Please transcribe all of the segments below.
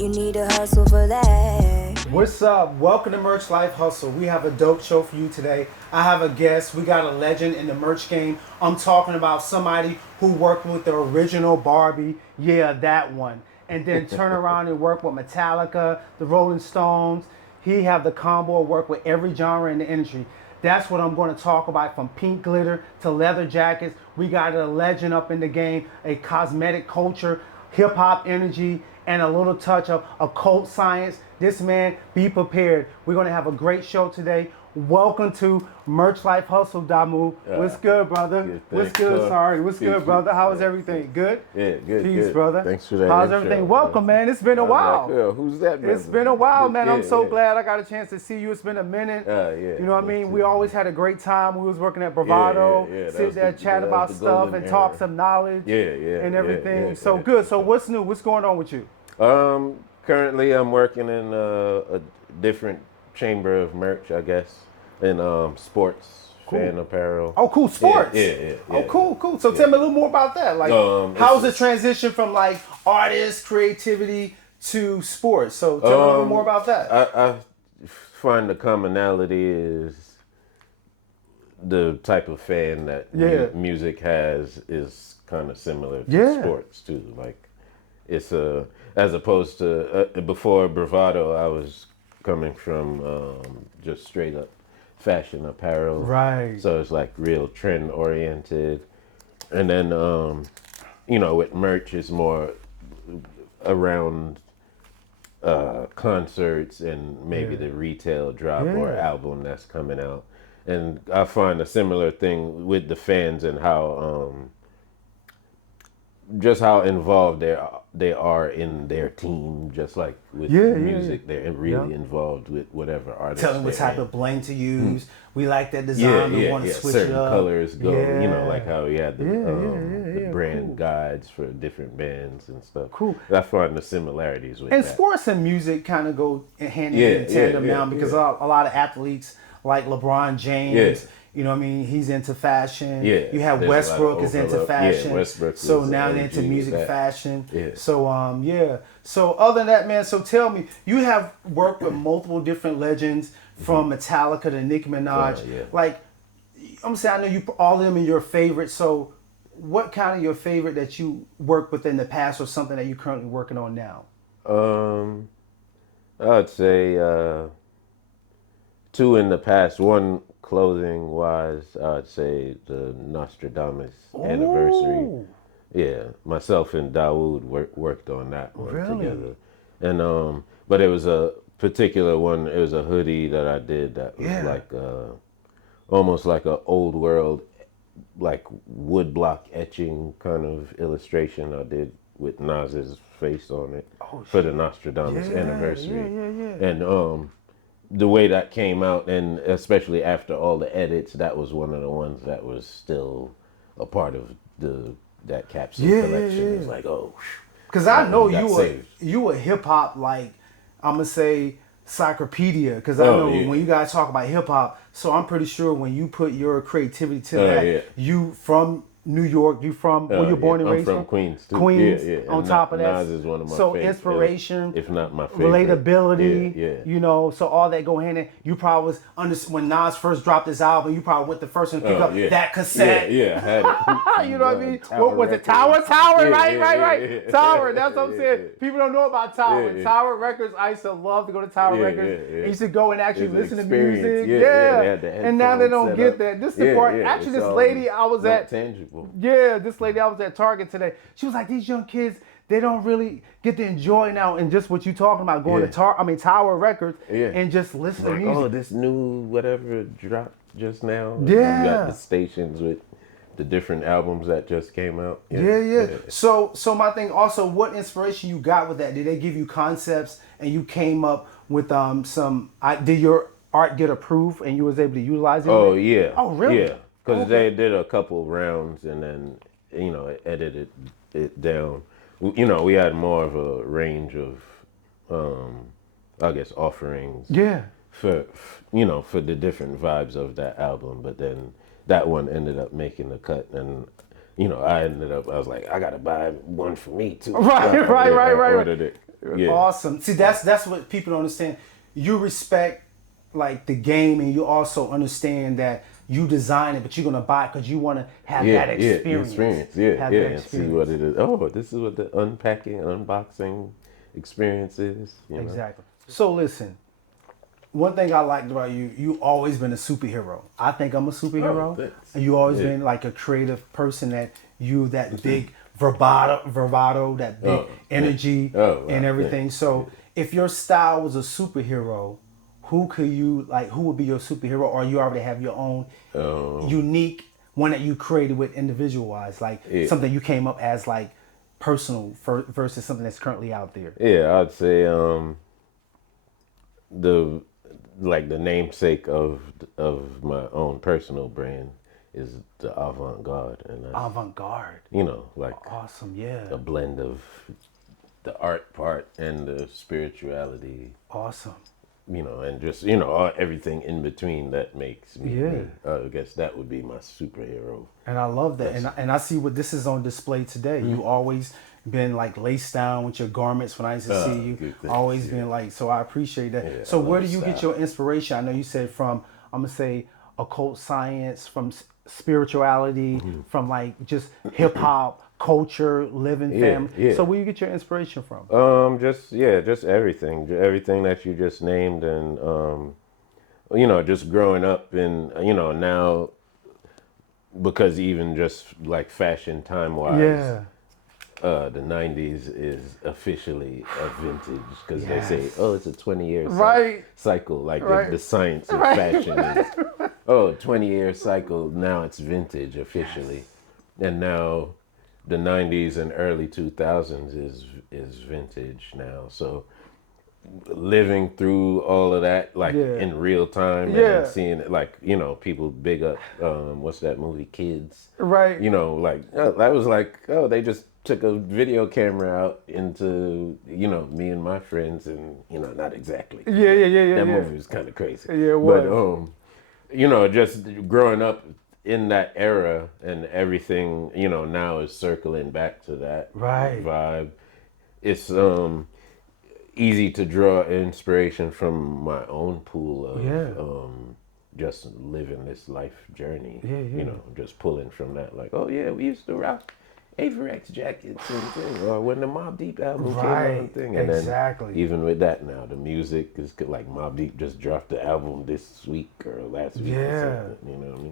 You need to hustle for that. What's up? Welcome to Merch Life Hustle. We have a dope show for you today. I have a guest. We got a legend in the merch game. I'm talking about somebody who worked with the original Barbie. Yeah, that one. And then turn around and work with Metallica, the Rolling Stones. He have the combo of work with every genre in the industry. That's what I'm going to talk about, from pink glitter to leather jackets. We got a legend up in the game, a cosmetic culture, hip hop energy, and a little touch of occult science. This man, be prepared. We're going to have a great show today. Welcome to Merch Life Hustle, Damu. What's good, brother? What's good, sorry? What's good, brother? How is everything? Good? Yeah, good. Peace, good. brother. Thanks for that. How's intro, everything? Welcome, man. It's been a while. Who's that? It's been a while, man. I'm so glad I got a chance to see you. It's been a minute. Yeah. You know what I mean? We always had a great time. We was working at Bravado, sit there, chat about stuff, and talk some knowledge and everything. So good. So what's new? What's going on with you? Currently, I'm working in a different chamber of merch, I guess, in sports, fan apparel. Oh, cool. Sports. Yeah. Oh, cool. So tell me a little more about that. Like, how's the transition from like artist creativity to sports? So tell me a little more about that. I find the commonality is the type of fan that music has is kind of similar to sports too. Like, it's as opposed to before Bravado, I was coming from just straight up fashion apparel. Right. So it's like real trend oriented. And then, with merch, it's more around concerts and maybe the retail drop or album that's coming out. And I find a similar thing with the fans and how just how involved they are in their team, just like with music. They're really involved with whatever artist. Tell them what type of bling to use. We like that design. We want to switch certain it up. colors go. Like how we had the brand guides for different bands and stuff. Cool. I find the similarities with and that. Sports and music kind of go hand in tandem now because a lot of athletes like LeBron James. You know what I mean? He's into fashion. You have Westbrook is into fashion. Westbrook so now they're into music fashion. Yeah. So So other than that, man, so tell me, you have worked with multiple different legends from Metallica to Nicki Minaj. Like, I'm saying, I know you all of them are your favorite. So what kind of your favorite that you worked with in the past or something that you're currently working on now? I'd say two in the past. One, clothing wise, I'd say the Nostradamus anniversary. Yeah, myself and Dawood worked on that one together. And but it was a particular one. It was a hoodie that I did that was like almost like a old world, like wood block etching kind of illustration I did with Nas's face on it for the Nostradamus anniversary. And the way that came out, and especially after all the edits, that was one of the ones that was still a part of that capsule collection. It was like, because I know you were hip hop, like, I'm gonna say encyclopedia, because I know when you guys talk about hip hop, so I'm pretty sure when you put your creativity to that, you from New York, you from where you're born and raised from Queens too. Queens. On top of that, Nas is one of my so favorite, inspiration, if not my favorite, relatability. You know, so all that go hand in. You probably was when Nas first dropped his album. You probably went the first one to pick up that cassette. I had it. You know what I mean? What was it? Tower, right. Tower. That's what I'm saying. People don't know about Tower. Tower Records. I used to love to go to Tower Records. I used to go and actually listen to music. And now they don't get that. This is the part. Actually, this lady I was at. Tangible. This lady I was at Target today. She was like, these young kids, they don't really get to enjoy now, and just what you talking about, going to Tower Records and just listen to music. Oh, this new whatever dropped just now. Yeah. You got the stations with the different albums that just came out. So my thing also, what inspiration you got with that? Did they give you concepts and you came up with did your art get approved and you was able to utilize it? Oh, yeah. Oh, really? Yeah. Because they did a couple rounds and then, edited it down. We had more of a range of, I guess, offerings. For the different vibes of that album. But then that one ended up making the cut. And, I was like, I got to buy one for me too. Right. I ordered it. Yeah. Awesome. See, that's what people don't understand. You respect like the game, and you also understand that you design it, but you're gonna buy it because you want to have that experience. Have that and see what it is. Oh, this is what the unpacking, unboxing experience is. You know? Exactly. So listen, one thing I liked about you, you always been a superhero. I think I'm a superhero, thanks. and you always Yeah. been like a creative person. That big bravado, that big energy, Oh, wow, and everything. thanks. So if your style was a superhero, who would be your superhero, or you already have your own unique one that you created with individualized, like Yeah. something you came up as like personal versus something that's currently out there. Yeah, I'd say the the namesake of my own personal brand is the avant-garde, and that's, Avant-garde. like Awesome, yeah. a blend of the art part and the spirituality, Awesome. and just everything in between that makes me. Yeah. Me. I guess that would be my superhero. And I love that. And I see what this is on display today. You always been like laced down with your garments when I used to see you. good, thanks, Always been like, so I appreciate that. Yeah, So I where do love you get style. your inspiration? I know you said from, I'm going to say occult science, from spirituality, from like just hip hop, culture, living family. yeah. So where you get your inspiration from? Just everything that you just named, and just growing up, and now, because even just like fashion time wise, Yeah. the 90s is officially a vintage, because they say, Yes. oh, it's a 20-year Right. cycle, like Right. the science of fashion is, 20-year cycle, now it's vintage officially. And now the 90s and early 2000s is vintage now. So living through all of that, like Yeah. in real time, and Yeah. then seeing it, like, people big up, what's that movie, Kids? Right. That was like, oh, they just took a video camera out into, me and my friends, and, not exactly. Yeah. That movie was kind of crazy. Yeah, it But, was. just growing up in that era, and everything, now is circling back to that Right. vibe. It's easy to draw inspiration from my own pool of just living this life journey. Yeah. Just pulling from that, like, oh yeah, we used to rock Averex jackets and thing, or when the Mobb Deep album came out and thing. And exactly. then even with that now, the music is like Mobb Deep just dropped the album this week or last week or something. You know what I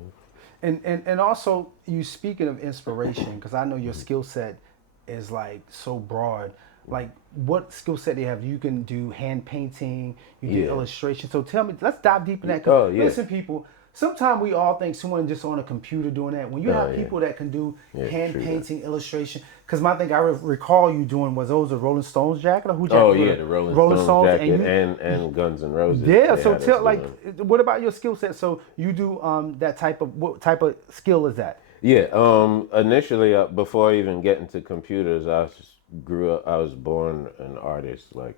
mean? And also, you speaking of inspiration, because I know your skill set is like so broad. Like, what skill set do you have? You can do hand painting, you do Yeah. illustration. So tell me, let's dive deep in that. 'Cause Oh, yeah. listen, people, sometimes we all think someone just on a computer doing that. When you have yeah. people that can do hand true that. painting, illustration, because my thing I recall you doing was those a Rolling Stones jacket or who jacket? Oh yeah, the Rolling Stones jacket, and and Guns N' Roses. yeah, they so had us tell like, doing. what about your skill set? So you do that type of, what type of skill is that? Yeah, initially, before I even getting to computers, I was born an artist. Like,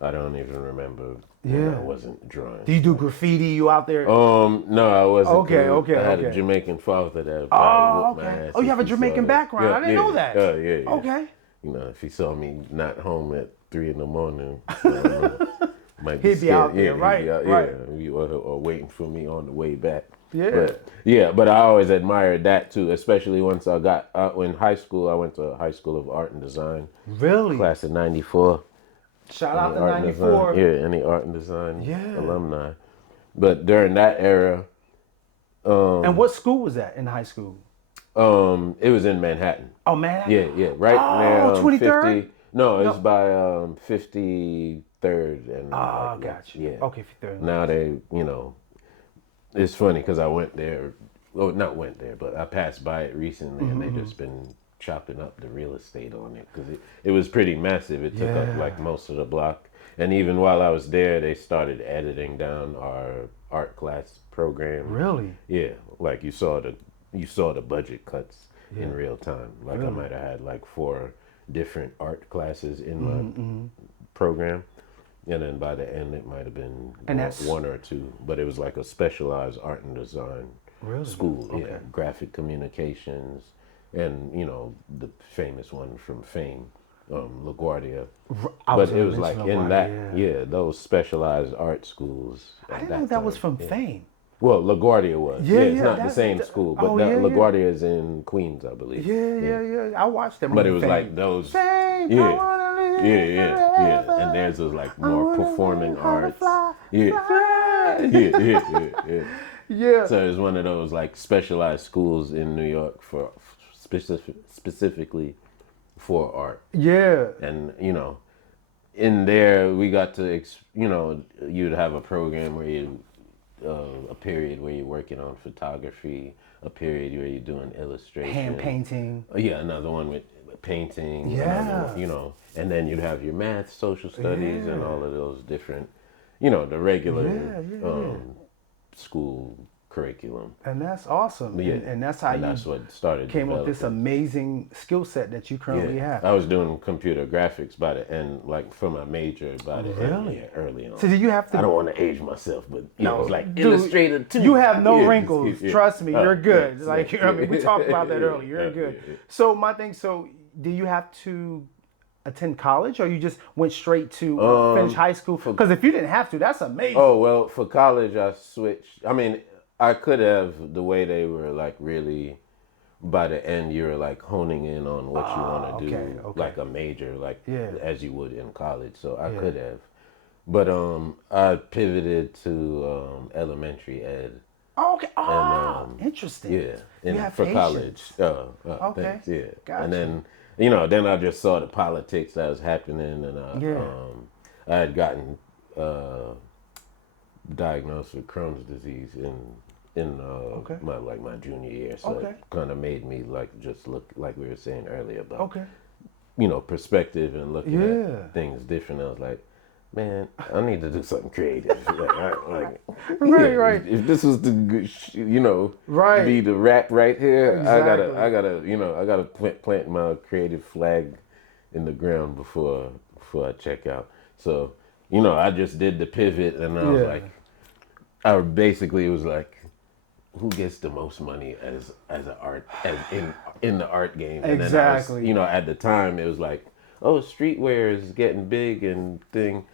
I don't even remember when I wasn't drawing. Do you do graffiti? You out there? No, I wasn't. Okay, I had okay. a Jamaican father that Oh, probably whooped my okay. ass Oh, you if have a he saw Jamaican that. background. I didn't know that. Yeah. Okay. If he saw me not home at 3 in the morning, might He'd be scared. out there, Yeah, right, he'd be out, right. Yeah, or waiting for me on the way back. Yeah. But I always admired that too, especially once I got in high school. I went to High School of Art and Design, Really? class of '94. Shout out to Art and 94. design. Yeah, any art and design Yeah. alumni. But during that era, And what school was that in high school? it was in Manhattan. Oh, man. Yeah, right Oh, now. 23rd? 50. No, it's by 53rd and. Ah, got you. Yeah. Okay, 53rd. Now they, it's funny because I went there. Well, not went there, but I passed by it recently, and they just been chopping up the real estate on it because it was pretty massive. It took up like most of the block. And even while I was there, they started editing down our art class program. Really? Yeah, like you saw the budget cuts in real time. Like I might have had like 4 different art classes in my program, and then by the end it might have been one or 2. But it was like a specialized art and design school. Okay. Yeah, graphic communications, and the famous one from Fame. LaGuardia. I But gonna it was like mention in LaGuardia, that, yeah, those specialized art schools. I At didn't know that was time, from yeah. Fame. Well, LaGuardia was. Yeah, Yeah, it's yeah. not the same school, but Oh, yeah, yeah. LaGuardia is in Queens, I believe. Yeah. I watched that movie. But it was Fame. like those. Fame, I Yeah, wanna live yeah. forever. And theirs was like I more wanna performing learn how to arts. fly, Yeah. fly. Yeah. Yeah. So it was one of those like specialized schools in New York for specifically for art. Yeah. And in there we got to you'd have a program where you a period where you're working on photography, a period where you're doing illustration, Hand painting. yeah, another one with painting, Yeah. and then you'd have your math, social studies, and all of those different the regular school curriculum. And that's awesome. Yeah. And that's how That's you what started came up with this developing. amazing skill set that you currently have. I was doing computer graphics by the end, like for my major by the Really? early on. So did you have to? I don't want to age myself, but it was like Dude, Illustrator 2. You have no Yeah, wrinkles. yeah. Trust me, you're good. Yes, Like yes. I mean, we talked about that earlier. You're good. Yeah. So my thing. So do you have to attend college, or you just went straight to finish high school? Because if you didn't have to, that's amazing. Oh, well, for college, I switched. I mean, I could have, the way they were like really, by the end, you're like honing in on what you want to do, okay. like a major, like as you would in college. So I could have. But I pivoted to elementary ed. Okay. Oh, interesting. Yeah, You have for patience. college. Okay. Thanks, yeah. Gotcha. And then, then I just saw the politics that was happening, and I had gotten diagnosed with Crohn's disease in my junior year, so it kind of made me like just look like we were saying earlier about perspective and looking at things different. I was like, man, I need to do something creative. Right. If this was the good, Right. be the rap right here, Exactly. I gotta plant my creative flag in the ground before I check out. So, I just did the pivot, and I was like, I basically was like, who gets the most money as an art as in the art game? And Exactly. then I was, at the time it was like, oh, streetwear is getting big and thing.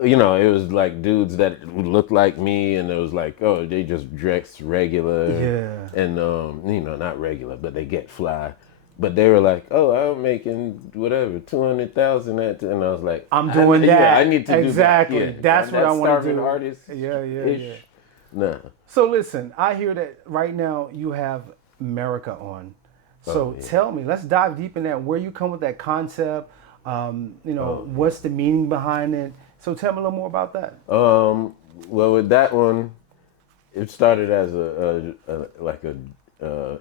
It was like dudes that looked like me, and it was like, oh, they just dress regular. Yeah. And not regular, but they get fly. But they were like, oh, I'm making whatever 200,000 at, and I was like, I'm doing that. Yeah, I need to exactly. do that. Yeah, That's what I want to do. Artist. Yeah. Nah. So listen, I hear that right now you have America on. So tell me, let's dive deep in that. Where you come with that concept? What's the meaning behind it? So tell me a little more about that. Well, with that one, it started as a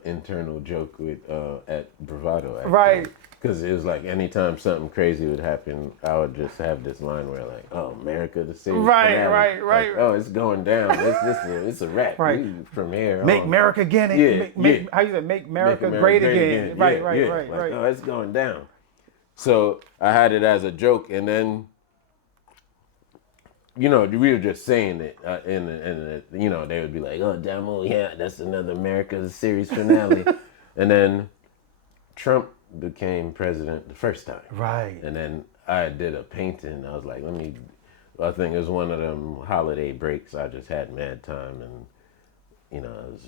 internal joke with at Bravado. Actually. Right. Because it was like anytime something crazy would happen, I would just have this line where like, "Oh, America, the series finale." Right. Like, oh, it's going down. It's a wrap. Right. From here. Make on. America again. How you say? Make America great again. Right. Like, oh, it's going down. So I had it as a joke, and then, we were just saying it, and they would be like, "Oh, Damu, yeah, that's another America series finale," and then Trump became president the first time. Right. And then I did a painting. I was like, I think it was one of them holiday breaks. I just had mad time, and it was.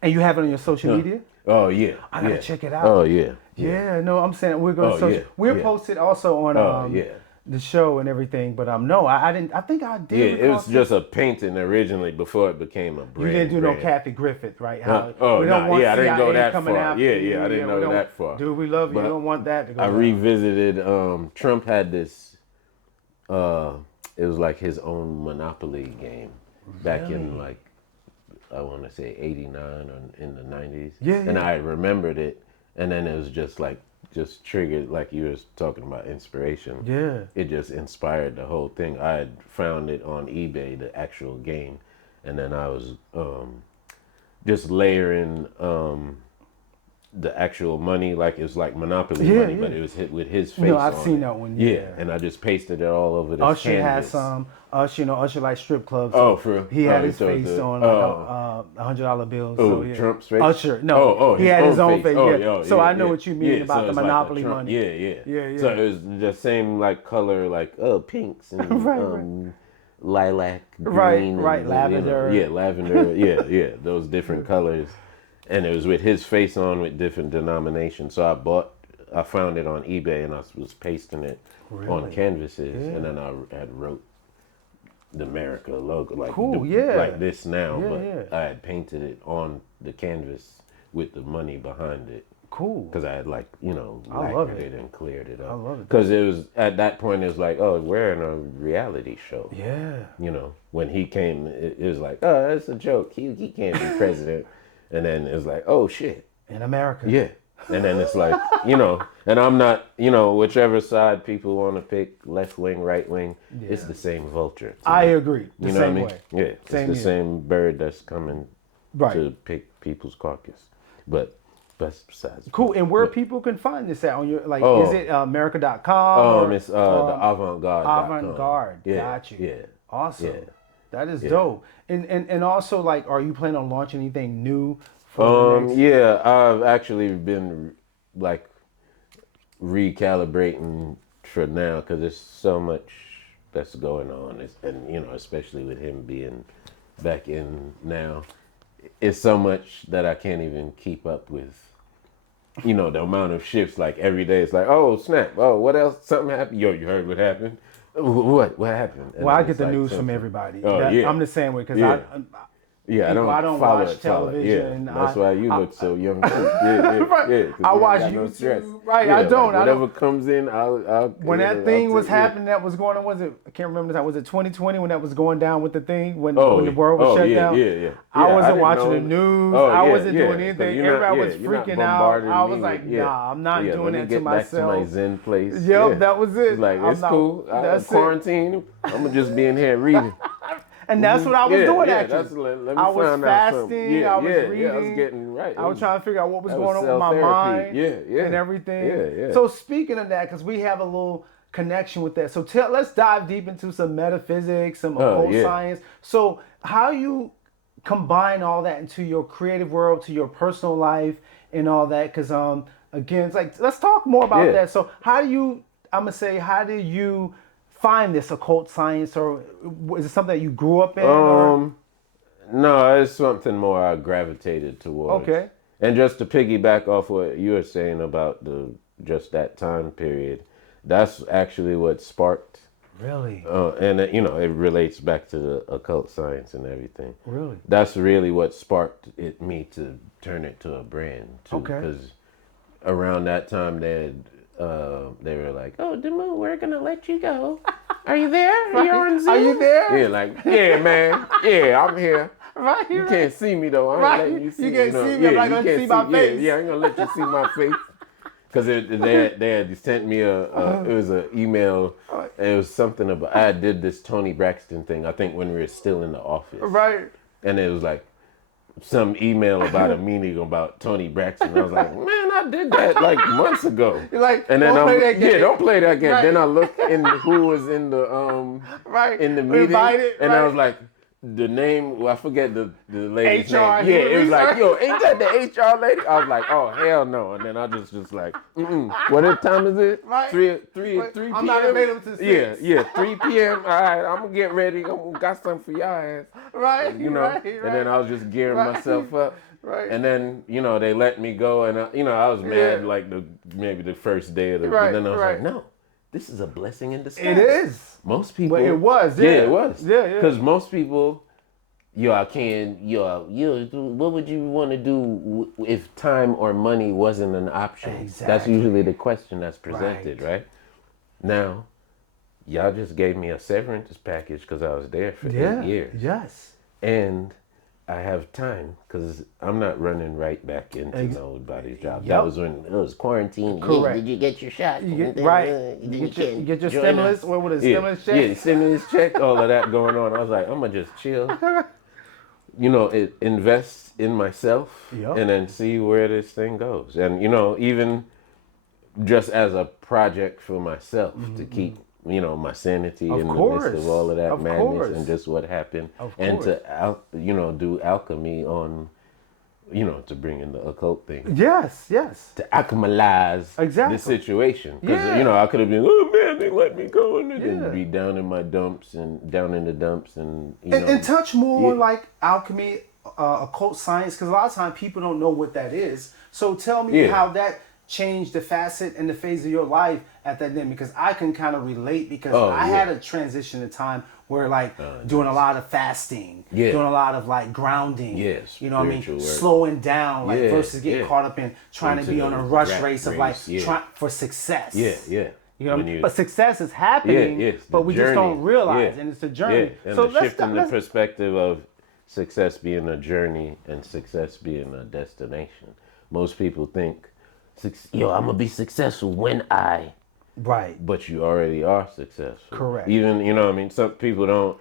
And you have it on your social media? Oh yeah. I gotta check it out. Oh yeah. Yeah. No, I'm saying we're going to. We're posted also on the show and everything. But no, I didn't. I think I did. Yeah, it was just a painting originally before it became a brand. You didn't do no Kathy Griffith, right? I didn't go that far. I didn't go that far. Dude, we love you. You don't want that to go. I revisited. Trump had this. It was like his own Monopoly game back in like, I want to say 89 or in the 90s. Yeah. And I remembered it, and then it was just triggered, like you was talking about inspiration. Yeah. It just inspired the whole thing. I had found it on eBay, the actual game, and then I was just layering the actual money, like it was like Monopoly Yeah, money, yeah. but it was hit with his face No, I've on seen it. that one, Yeah. yeah. And I just pasted it all over this Usher canvas. had some. Usher, Usher like strip clubs. Oh, So for real? he had Oh, his so face the- on oh. like $100 bills. Oh, So yeah. Trump's face? Usher, no. He his had his own own face. Oh, yeah. So I know what you mean about the it's like a Monopoly Trump- money. Yeah. Yeah. So it was the same like color, like pinks and Right. lilac, Right, green, right, and, lavender. lavender, yeah, those different colors, and it was with his face on with different denominations. So I found it on eBay and I was pasting it on canvases, and then I had wrote the America logo, like Cool, yeah. like this now, Yeah, but yeah. I had painted it on the canvas with the money behind it. Cool. Because I had like, I love lacquered it. it and cleared it up. I love it. Because it was, at that point, it was like, oh, we're in a reality show. Yeah. When he came, it was like, oh, that's a joke. He can't be president. And then it was like, oh, shit. In America. Yeah. And then it's like, and I'm not, whichever side people want to pick, left wing, right wing, it's the same vulture. I agree. The You know same what I mean? way. Yeah. It's Same the here. same bird that's coming Right. to pick people's caucus. But that's besides. Cool. And where people can find this at on your, like, Oh. is it America.com? It's the avant-garde. Avant-garde. Yeah, Got you. yeah. Awesome. Yeah. That is dope. And also, like, are you planning on launching anything new for the next? Yeah, I've actually been like recalibrating for now because there's so much that's going on, and especially with him being back in now, it's so much that I can't even keep up with. The amount of shifts, like every day, it's like, oh snap, oh what else? Something happened. Yo, you heard what happened? What happened? And Well, I then get it's the like news from something- everybody. Oh, yeah. I'm the same way because Yeah. Yeah, I don't follow watch it, follow it. television. Yeah, that's why you look so young too. Yeah. Right. 'Cause I you watch ain't got no stress. YouTube. Right, I don't. I Whatever don't. comes in, I'll. When that I'll thing was take it. happening, that was going on, I can't remember the time. Was it 2020 when that was going down with the thing when Oh, the world was shut yeah, down? Yeah. I wasn't didn't watching know. the news. Oh, I yeah, wasn't yeah, doing 'cause anything. you're not- Everybody was you're not freaking out. bombarding I was me like, with- yeah. nah, I'm not Yeah, doing let me that to get back myself. to my Zen place. Yep, Yeah. that was it. It's like, I'm it's not- cool. that's it. Quarantine. I'm gonna just be in here reading. And that's what I was doing actually. Let me I was find out something. fasting. I was reading. Yeah, I was getting right. I was trying to figure out what was that going was on with my self-therapy. mind Yeah. and everything. Yeah. So speaking of that, because we have a little connection with that. So let's dive deep into some metaphysics, some occult science. So how you combine all that into your creative world, to your personal life and all that? Because again, it's like, let's talk more about that. So how do you find this occult science, or is it something that you grew up in? No, it's something more I gravitated towards. Okay. And just to piggyback off what you were saying about just that time period, that's actually what sparked. Really? And it relates back to the occult science and everything. Really? That's really what sparked me to turn it to a brand too. Okay. Because around that time they were like, "Oh, Damu, we're gonna let you go. Are you there? Are you on Zoom? Are you there? Yeah, like, yeah, man. Yeah, I'm here. Right. You can't see me though. I ain't Right. letting you see. You can't see me. I'm not you gonna can't see my face. Yeah, I ain't gonna let you see my face. Because they had sent me it was an email. And it was something about, I did this Tony Braxton thing, I think when we were still in the office. Right. And it was like some email about a meeting about Tony Braxton. And I was like, man, I did that like months ago. You're like, and then don't play that game. Yeah, don't play that game. Right. Then I looked in who was in the Right. in the meeting. Invited, and right. I was like, the name, well, I forget the lady's HR, name. Yeah, it was like, right? yo, ain't that the HR lady? I was like, oh, hell no. And then I just like, what time is it? Right. 3 p.m.? I'm not available till 6. Yeah, 3 p.m. All right, I'm going to get ready. Got something for y'all ass. Right. Right. And then I was just gearing myself up. Right. And then, they let me go. And, I was mad like maybe the first day of the, Right, and then I was right. like, no, this is a blessing in disguise. It is. Most people. But it was, yeah. Yeah, it was. Yeah. Because most people, what would you want to do if time or money wasn't an option? Exactly. That's usually the question that's presented, right? Now, y'all just gave me a severance package because I was there for 8 years. Yes. And I have time because I'm not running right back into nobody's job. Yep. That was when it was quarantine. Correct. Did you get your shot? You get your join stimulus. us. What was it? Stimulus check? Yeah, stimulus check, all of that going on. I was like, I'm going to just chill. it invests in myself Yep. and then see where this thing goes. And, even just as a project for myself to keep, my sanity Of in the midst course. of all of that Of madness course. and just what happened. Of And course. to, do alchemy on, to bring in the occult thing. Yes, yes. To alchemize Exactly. the situation. Because, Yeah. I could have been, oh man, they let me go. And then Yeah. be down in my dumps and down in the dumps and, And touch more on Yeah. like alchemy, occult science, because a lot of times people don't know what that is. So tell me Yeah. how that changed the facet and the phase of your life at that time, because I can kind of relate, because Oh, I yeah. had a transition in time where like doing a lot of fasting, Yeah. doing a lot of like grounding, Yes, you know what I mean, spiritual work. slowing down, like Yeah, versus getting yeah. caught up in trying Into to be on the a rush rat race of like race, yeah. trying for success. Yeah, yeah. You know what I When mean? you- But success is happening, yes, but the we just don't journey. realize, Yeah. and it's a journey. Yeah, and So the shifting the let's perspective of success being a journey and success being a destination. Most people think, I'm gonna be successful when right. but you already are successful. Correct. Even, I mean, some people don't,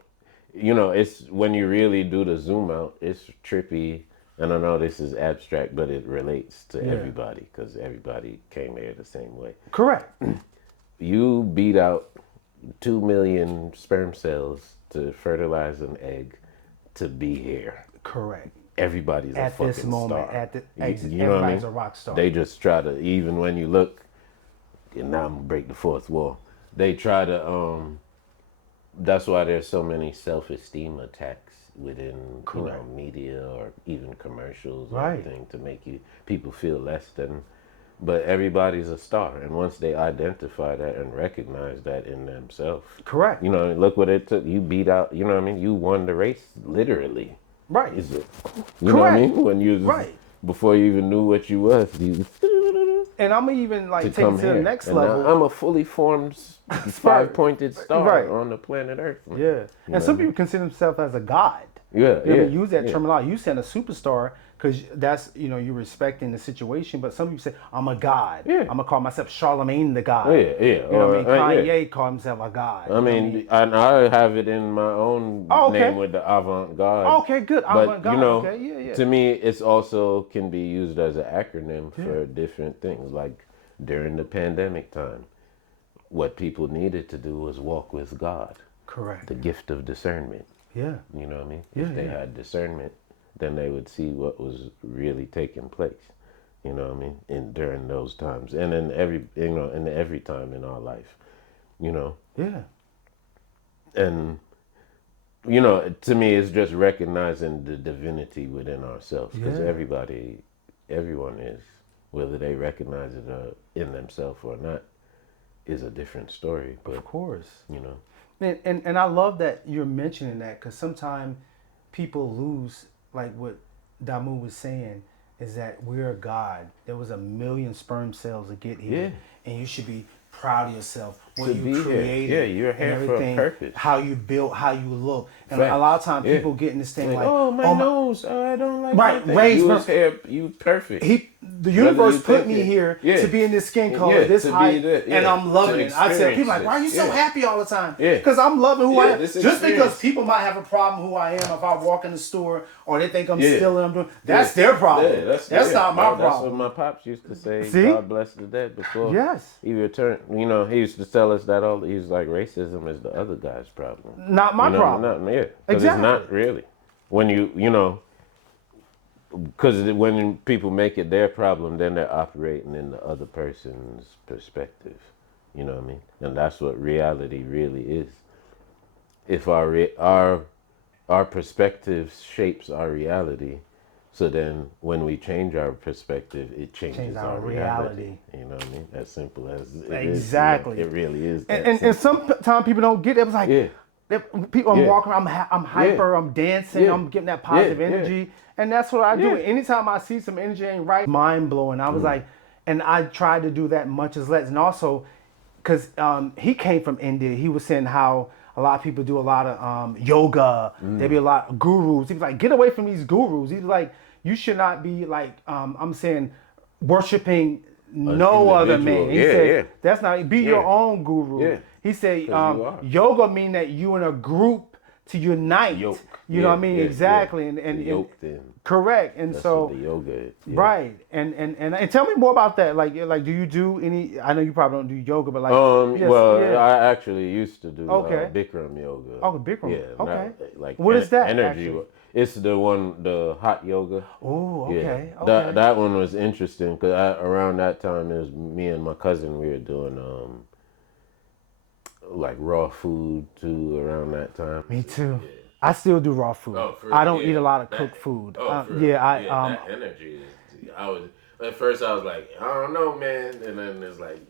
it's when you really do the zoom out, it's trippy. And I know this is abstract, but it relates to everybody because everybody came here the same way. Correct. You beat out 2 million sperm cells to fertilize an egg to be here. Correct. Everybody's a At fucking this moment, star. at the You know what I everybody's mean? a rock star. They just try to, even when you look, and now I'm gonna break the fourth wall. They try to, that's why there's so many self-esteem attacks within, media or even commercials or Right. everything to make people feel less than. But everybody's a star, and once they identify that and recognize that in themselves, Correct. look what it took. You beat out, you know what I mean? You won the race, literally. Right. Is it? You know what I mean? When you Right. before you even knew what you was, And I'm even like to take it come to here. the next And level. now I'm a fully formed 5-pointed star Right. on the planet Earth. Man. Yeah. You And know some what I mean? people consider themselves as a god. Yeah, You know what I yeah. mean? Use that yeah. terminology. You saying a superstar because that's, you're respecting the situation. But some people say, I'm a god. Yeah. I'm going to call myself Charlemagne the god. Yeah, yeah. You know what I mean? yeah. Kanye called himself a god. I mean, and I have it in my own Oh, okay. name with the avant-garde. Okay, good. But, Avant-garde. Okay, yeah. to me, it's also can be used as an acronym for different things. Like during the pandemic time, what people needed to do was walk with God. Correct. The gift of discernment. Yeah. You know what I mean? Yeah, If they yeah. had discernment, then they would see what was really taking place. You know what I mean? During those times, and in every time in our life, Yeah. and to me, it's just recognizing the divinity within ourselves because Yeah. everyone is, whether they recognize it in themselves or not, is a different story. But Of course. And I love that you're mentioning that, because sometimes people lose, like what Damu was saying, is that we're a God. There was 1 million sperm cells to get here, and you should be proud of yourself. What To you be here. created, Yeah, you're and here for a everything, purpose. how you built, how you look, and Facts. a lot of times Yeah. people get in this thing like, like, oh my nose, I don't like Right, that. raised You my- was here, you perfect. The universe you put think me it- here yeah. to be in this skin color, Yeah, this to be height, that- and yeah, I'm loving to it. I tell people like, experience why are you it. so Yeah. happy all the time? Yeah. Because I'm loving who I am. this Just because experience. people might have a problem who I am if I walk in the store or they think I'm Yeah. stealing, I'm doing, that's their problem. Yeah, that's not my That's problem. what my pops used to say. See? God bless the dead before Yes. he returned. He used to tell us that all. He was like, racism is the other guy's problem. Not my problem. Yeah, because Exactly. it's not really. When because when people make it their problem, then they're operating in the other person's perspective. You know what I mean? And that's what reality really is. If our perspective shapes our reality, so then when we change our perspective, it changes our reality. You know what I mean? As simple as it is. Exactly. It really is. That And simple. sometimes people don't get it. It was like, Yeah. people, I'm Yeah. walking, I'm hyper, I'm dancing, Yeah. I'm getting that positive Yeah. energy. And that's what I do. Yeah. Anytime I see some energy ain't right, mind blowing. I was like, and I tried to do that much as less. And also, because he came from India, he was saying how a lot of people do a lot of yoga. There be a lot of gurus. He was like, get away from these gurus. He's like, you should not be like, I'm saying, worshiping no other man. individual. He Yeah, said, yeah. that's not, be your Yeah. own guru. Yeah. He said, 'Cause you are. yoga mean that you in a group to unite. Yoke. You know what I mean? Exactly. The And yoke thing. correct. And That's so what the yoga is. Yeah. right. And tell me more about that. Like do you do any? I know you probably don't do yoga, but like I actually used to do Okay. Bikram yoga. Oh, Bikram. Yeah. Okay. Like What is that, energy. actually? It's the hot yoga. Oh, okay. Yeah. Okay. That one was interesting because around that time it was me and my cousin. We were doing like raw food too around that time. Me too. I still do raw food. I don't eat a lot of cooked food. That energy is. I was at first I was like, I don't know, man, and then it's like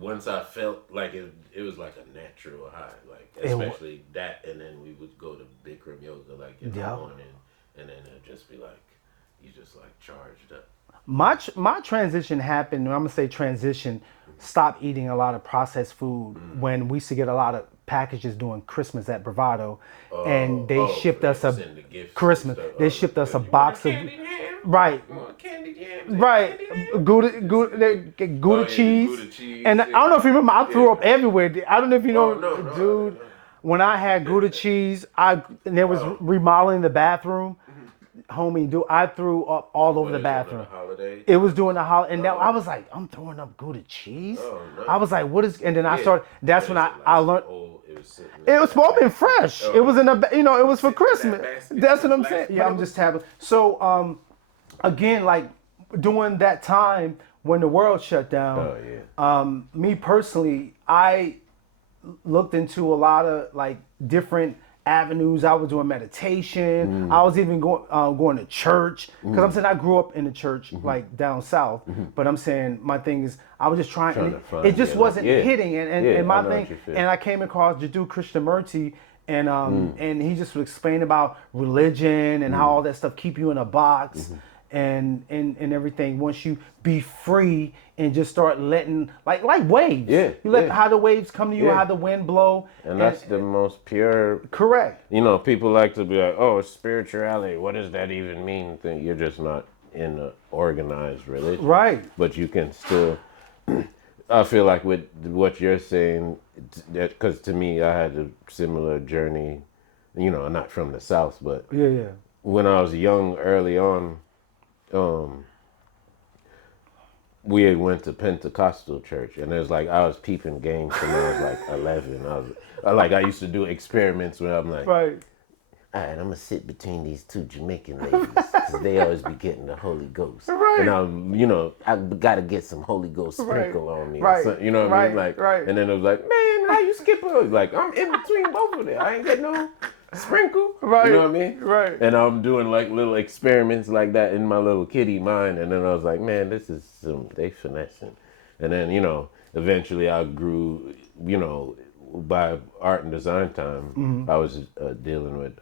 once I felt like it was like a natural high, like especially that, and then we would go to Bikram yoga like in the morning, and then it'd just be like you just like charged up. My transition happened. I'm gonna say transition. Stop eating a lot of processed food when we used to get a lot of packages during Christmas at Bravado, and they shipped us a Christmas. They shipped us a box of right, Gouda cheese, and I don't know if you remember. I threw up everywhere. I don't know if you know, dude. When I had Gouda cheese, and there was remodeling the bathroom. Homie, dude, I threw up all over the bathroom. It was during the holiday, and now I was like, I'm throwing up Gouda cheese. I was like, what is? And then I started. That's when I learned. It was supposed to be fresh. It was in a, it was for Christmas. That's what I'm saying. Yeah, I'm just tapping. So, again, like during that time when the world shut down, me personally, I looked into a lot of like different avenues. I was doing meditation. I was even going to church because I'm saying I grew up in the church like down south. But I'm saying my thing is I was just trying to find, it just wasn't hitting. And my thing, and I came across Jaddu Krishnamurti, and he just would explain about religion and how all that stuff keep you in a box. And everything. Once you be free and just start letting like waves. You let how the waves come to you, how the wind blow. And that's the most pure. Correct. People like to be like, oh, spirituality. What does that even mean? You're just not in an organized religion. Right. But you can still. I feel like with what you're saying, because to me, I had a similar journey. Not from the South, but when I was young, early on. We had went to Pentecostal church, and there's like I was peeping games when I was like 11. I used to do experiments where I'm like, all right, I'm gonna sit between these two Jamaican ladies because they always be getting the Holy Ghost, and I gotta get some Holy Ghost sprinkle on me, you know what I mean? Like, and then it was like, man, how you skip it? Like I'm in between both of them. I ain't get no sprinkle, you know what I mean? Right. And I'm doing like little experiments like that in my little kiddie mind, and then I was like, man, this is they finessing. And then eventually I grew, by art and design time, I was dealing with.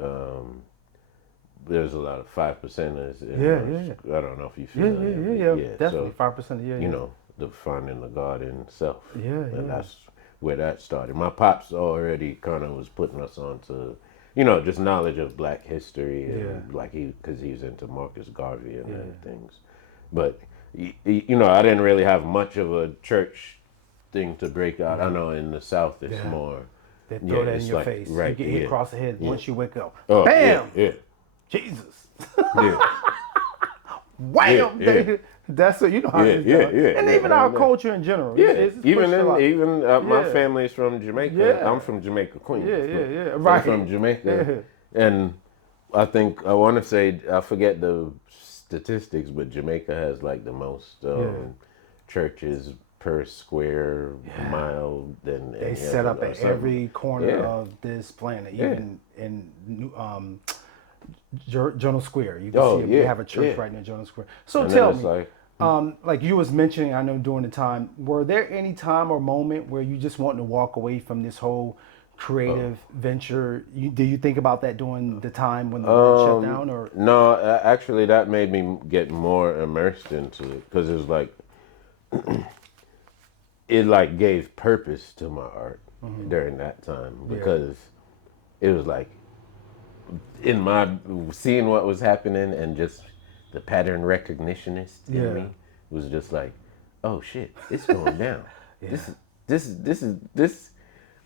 There's a lot of 5%ers. I don't know if you feel that. Yeah, definitely 5%. The finding the God in self. And that's where that started. My pops already kind of was putting us on to. Just knowledge of Black history, and like because he's into Marcus Garvey and things. But I didn't really have much of a church thing to break out. I know in the South it's more. They throw that in your face. Right, you get hit across the head once you wake up. Oh, bam! Jesus. Wham! That's what how it is. And even our culture in general. Even my family is from Jamaica. I'm from Jamaica, Queens. Right. I'm from Jamaica. And I think, I want to say, I forget the statistics, but Jamaica has like the most churches per square mile than they set up at every corner of this planet, even in Journal Square. You can see we have a church right near Journal Square. So tell me, like you was mentioning, I know during the time, were there any time or moment where you just wanted to walk away from this whole creative venture? Do you think about that during the time when the world shut down? Or no, actually that made me get more immersed into it because it was like it like gave purpose to my art during that time because it was like in my seeing what was happening and just the pattern recognitionist in me was just like, oh shit, it's going down. This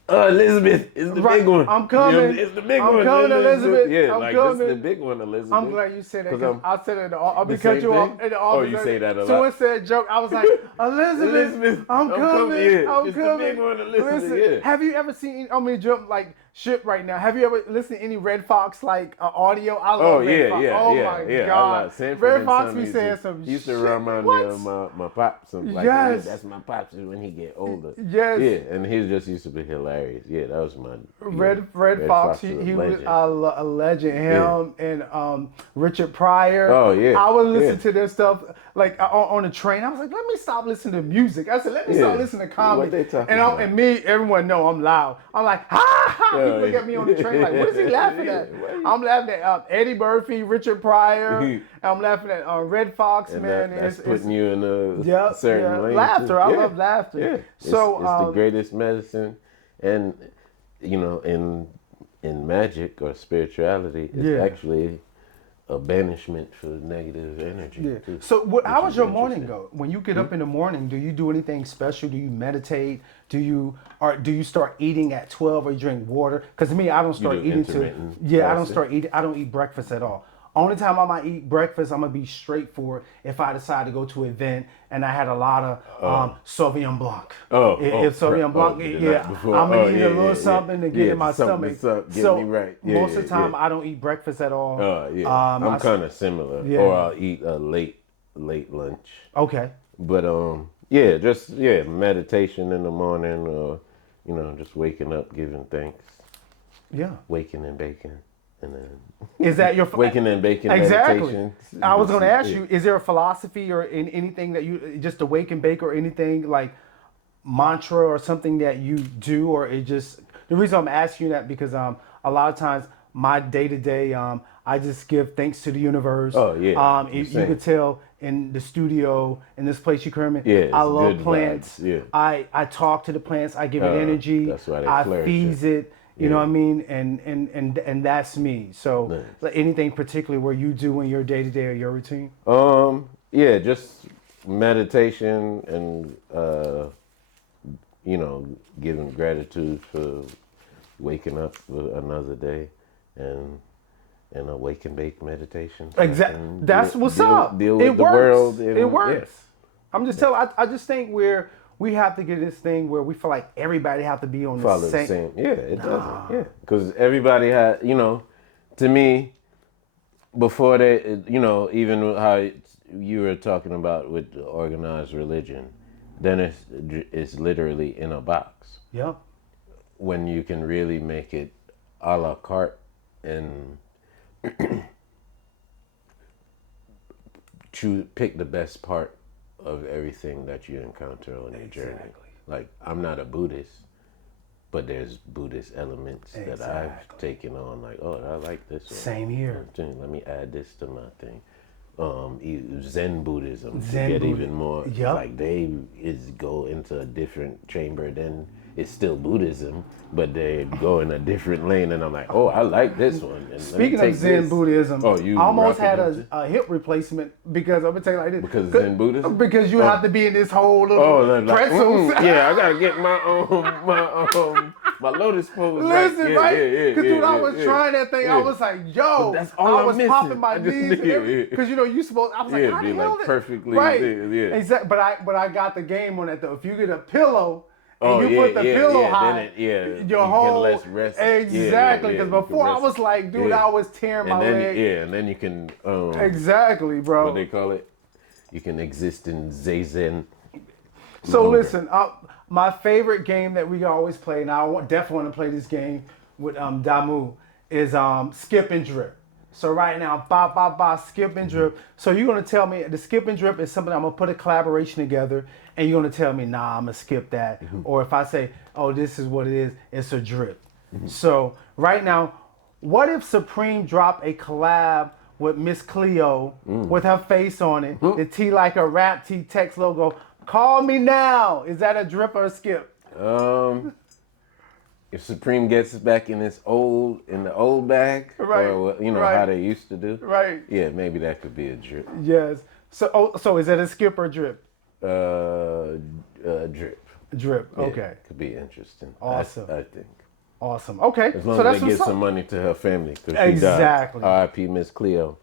Elizabeth is the Right. big one. I'm coming. It's the big I'm one. coming, Elizabeth. Yeah, I'm like coming. this is the big one, Elizabeth. I'm glad you said that because I said it in the office. I'll be The cut same you off thing? in the Oh, office. you say that a lot? Someone said joke. I was like, Elizabeth, I'm coming. Yeah, I'm it's the coming. big one, Elizabeth. Listen, Yeah. have you ever seen? I'm gonna jump like shit right now. Have you ever listened to any Red Fox like audio? I love Oh Red yeah, Fox. yeah, Oh yeah, my yeah. god, I like Sanford Red and Fox Son be used saying to- some Used to shit. remind What? me of my pops. Like, Yes. that's my pops when he get older. Yes. Yeah, and he just used to be hilarious. Yeah, that was my Red Red Fox, is he was legend. a legend. Him and Richard Pryor. Oh, yeah. I would listen Yeah. to their stuff like on the train. I was like, let me stop listening to music. I said, let me Yeah. stop listening to comedy. What they talking and about? And me, everyone know I'm loud. I'm like, ha ha. Oh, People look yeah. at me on the train like, what is he laughing at? Yeah, what? I'm laughing at Eddie Murphy, Richard Pryor. I'm laughing at Red Fox, And man. that's putting you in a Yep, certain lane. laughter. Too. I Yeah. love laughter. Yeah. So it's the greatest medicine, and in magic or spirituality, it's actually a banishment for negative energy. Yeah. Too, So, how which does is your morning interesting. go? When you get up in the morning, do you do anything special? Do you meditate? Do you start eating at 12 or you drink water? Because me, I don't start do eating intermittent I don't fasting? start eating. I don't eat breakfast at all. Only time I might eat breakfast, I'm gonna be straightforward if I decide to go to an event and I had a lot of Sauvignon Blanc. If Sauvignon Blanc, the night before. I'm gonna eat yeah, a little yeah, something to yeah. get in my something stomach. to get me right. Yeah, most of the time, yeah. I don't eat breakfast at all. I'm kind of similar. Yeah. Or I'll eat a late lunch. Okay. But just meditation in the morning, or just waking up, giving thanks, Yeah. waking and baking, and then Is that your waking and baking Exactly. meditation. I was going to ask you: is there a philosophy or in anything that you just to wake and bake or anything like mantra or something that you do, or it just the reason I'm asking you that because a lot of times my day to day I just give thanks to the universe. Oh, yeah. You Same. could tell in the studio in this place you come in. Yeah, I it's love good plants. vibes, yeah. I talk to the plants. I give it energy. That's why they I flourish. feed it. You know Yeah. what I mean? And that's me. So Nice. like anything particular where you do in your day to day or your routine? Just meditation and giving gratitude for waking up for another day, and a wake and bake meditation. Exactly. And That's what's up. Deal with It the works. world. And, It works. I'm just telling. I just think we have to get this thing where we feel like everybody have to be on Follow the the same. same. Yeah, it doesn't. Yeah, because everybody had, to me, before they, even how you were talking about with the organized religion, then it's literally in a box. Yep. When you can really make it a la carte and pick the best part of everything that you encounter on your journey. Exactly. Like, I'm not a Buddhist, but there's Buddhist elements that I've taken on. Like, oh, I like this one. Same here. Let me add this to my thing. Zen Buddhism Zen to get Buddhism. even more. Yep. Like they go into a different chamber. Then it's still Buddhism, but they go in a different lane. And I'm like, oh, I like this one. And Speaking of Zen Buddhism, you I almost had rocking into- a hip replacement because I'm gonna tell you like this. Because Zen Buddhism? Because you have to be in this whole little pretzels. Yeah, I gotta get my lotus pose. Listen, right? right? Because when I was trying that thing, I yeah. was like, yo, But that's all I I'm was missing. popping my I just knees need it. because you supposed. I was like, Yeah, how be the hell like did- perfectly right? there, yeah. Exactly. But I got the game on that though. If you get a pillow. And Oh, you put the pillow high. Then Your you whole get less rest. Exactly. Because you can before I rest. was like, dude, Yeah. I was tearing my leg. And then you can Exactly, bro. what they call it? You can exist in Zazen. So longer. listen, my favorite game that we always play, and I definitely want to play this game with Damu, is skip and drip. So right now, skip and drip. So you're gonna tell me the skip and drip is something I'm gonna put a collaboration together, and you're gonna tell me, nah, I'm gonna skip that. Or if I say, oh, this is what it is, it's a drip. So right now, what if Supreme dropped a collab with Miss Cleo with her face on it, the T like a rap T text logo? Call me now. Is that a drip or a skip? If Supreme gets back in the old bag, Right, or right. how they used to do, Right. yeah, maybe that could be a drip. Yes. So is that a skip or drip? Drip. Drip. Yeah, Okay. could be interesting. Awesome. I think. Awesome. Okay. As long so as that's they give what's some up. money to her family. 'Cause she Exactly. died. R.I.P. Miss Cleo,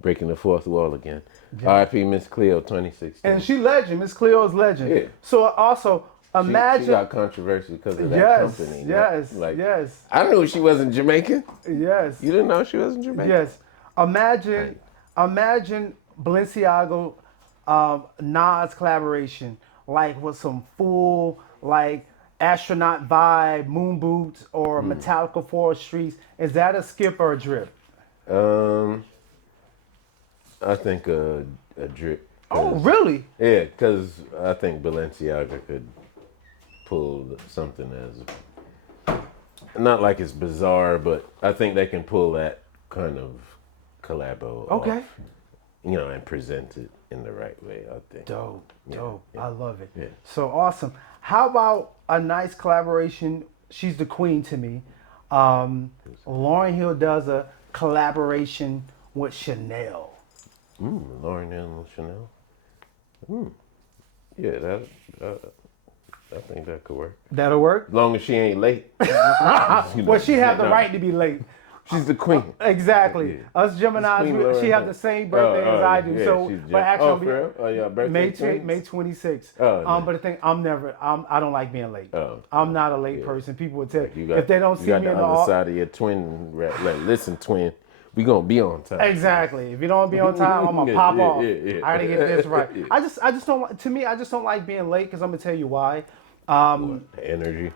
breaking the fourth wall again. Yeah. R.I.P. Miss Cleo, 2016. And she legend. Miss Cleo's legend. Yeah. So also imagine. She got controversy because of that Yes. company. Yes. Like, Yes. I knew she wasn't Jamaican. Yes. You didn't know she wasn't Jamaican? Yes. Imagine Balenciaga, Nas collaboration, like with some full like astronaut vibe, moon boots, or Metallica Forest Streets. Is that a skip or a drip? I think a drip. Oh, really? Yeah, because I think Balenciaga could pull something as, not like it's bizarre, but I think they can pull that kind of collabo Okay. off, and present it in the right way, I think. Dope. Dope. yeah. I love it. Yeah. So awesome. How about a nice collaboration? She's the queen to me. Lauryn Hill does a collaboration with Chanel. Lauryn Hill and Chanel. Yeah, I think that could work. That'll work. As long as she ain't late. Well, she have the right to be late. She's the queen. Exactly. Yeah. Us Geminis, Queen she Lauryn have Hill. the same birthday as I do. Yeah, So, she's but actually, for real? Oh, yeah, birthday May 26th. Oh, nice. But the thing, I don't like being late. Oh, I'm not a late person. People would tell Like if they don't see me in the other side of your twin. Like, listen, twin, we gonna be on time. Exactly. If you don't be on time, I'm gonna pop off. Yeah. I gotta get this right. Yeah. I just don't. To me, I just don't like being late because I'm gonna tell you why. The energy.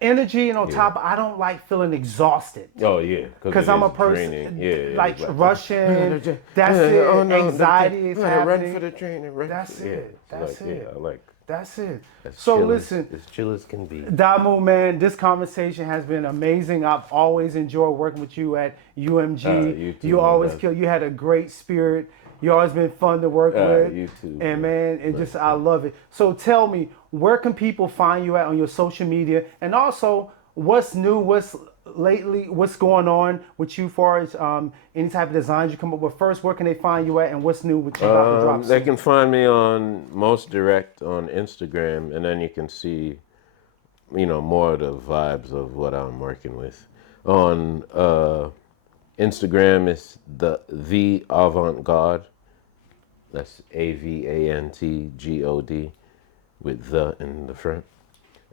Energy, and on top, I don't like feeling exhausted. Oh yeah, Because I'm a person, like rushing. That's it. Oh, no, Anxiety is happening. Run for the train and run. That's it. That's it. Yeah, I like. That's it. As So chill listen, as chill as can be. Damu, man, this conversation has been amazing. I've always enjoyed working with you at UMG. You too, You always man. kill. You had a great spirit. You always been fun to work with. You too, And man. man, I love it. So tell me, where can people find you at on your social media? And also, what's new? What's going on with you, far as any type of designs you come up with? First, where can they find you at, and what's new with you about to drop? They can find me on Most Direct on Instagram, and then you can see, more of the vibes of what I'm working with. On Instagram, it's the Avant-Garde. That's AVANTGOD with the in the front.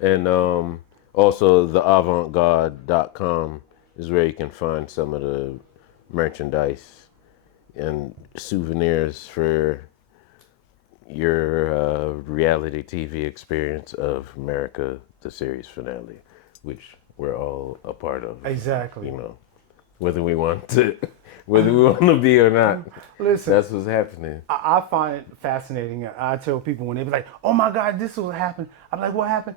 And also theavantgarde.com is where you can find some of the merchandise and souvenirs for your reality TV experience of America, the series finale, which we're all a part of. Exactly. Whether we want to be or not. Listen, That's what's happening. I find it fascinating. I tell people when they be like, "Oh my God, this is what happened." I'm like, "What happened?"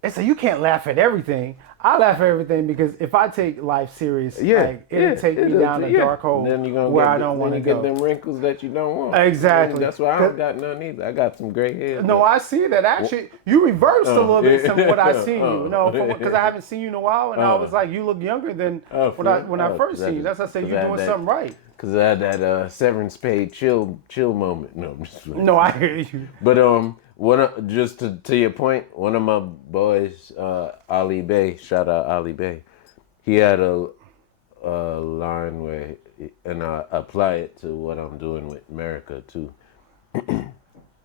They say you can't laugh at everything. I laugh at everything because if I take life serious, it'll take me down a dark hole where I don't want to go. Get them wrinkles that you don't want. Exactly. That's why I don't got none either. I got some gray hair. No, I see that. Actually, you reversed a little bit from what I seen you. Oh. Because I haven't seen you in a while, and I was like, you look younger than when I first seen you. That's why I said you're doing something right. Because I had that severance paid chill moment. No, I'm just like, No, I hear you. But just to your point, one of my boys, Ali Bey, shout out Ali Bey, he had a line where, and I apply it to what I'm doing with America too,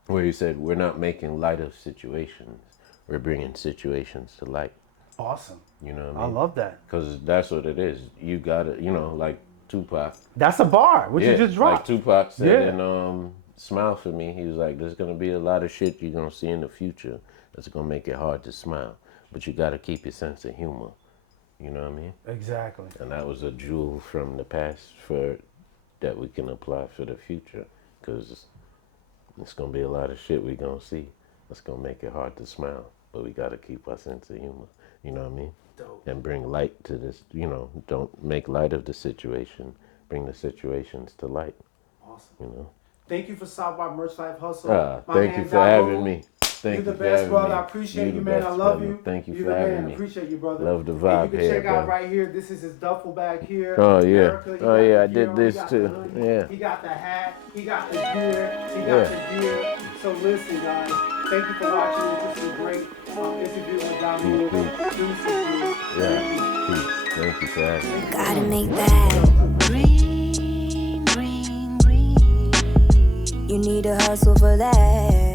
where he said, "We're not making light of situations, we're bringing situations to light." Awesome. You know what I mean? I love that. Because that's what it is. You gotta, like Tupac. That's a bar, which you just dropped. Like Tupac said in Smile For Me, he was like, there's going to be a lot of shit you're going to see in the future that's going to make it hard to smile. But you got to keep your sense of humor. You know what I mean? Exactly. And that was a jewel from the past that we can apply for the future. Because it's going to be a lot of shit we're going to see that's going to make it hard to smile. But we got to keep our sense of humor. You know what I mean? Dope. And bring light to this, don't make light of the situation. Bring the situations to light. Awesome. Thank you for stopping by Merch Life Hustle. Thank you for having me. Thank You're you the for best, having brother. me. I appreciate you, the man. I best, love brother. you. Thank you You're for the having man. me. I appreciate you, brother. Love the And vibe you can here, check out brother. right here. This is his duffel bag here. Oh, yeah. America. He Oh, got yeah, the I did gear, this he got too. the hoodie, Yeah. He got the hat. He got the gear. He got the gear. So listen, guys. Thank you for watching. This is a great interview with Damu. Yeah, peace. Thank you for having me. Gotta make that green, green, green. You need to hustle for that.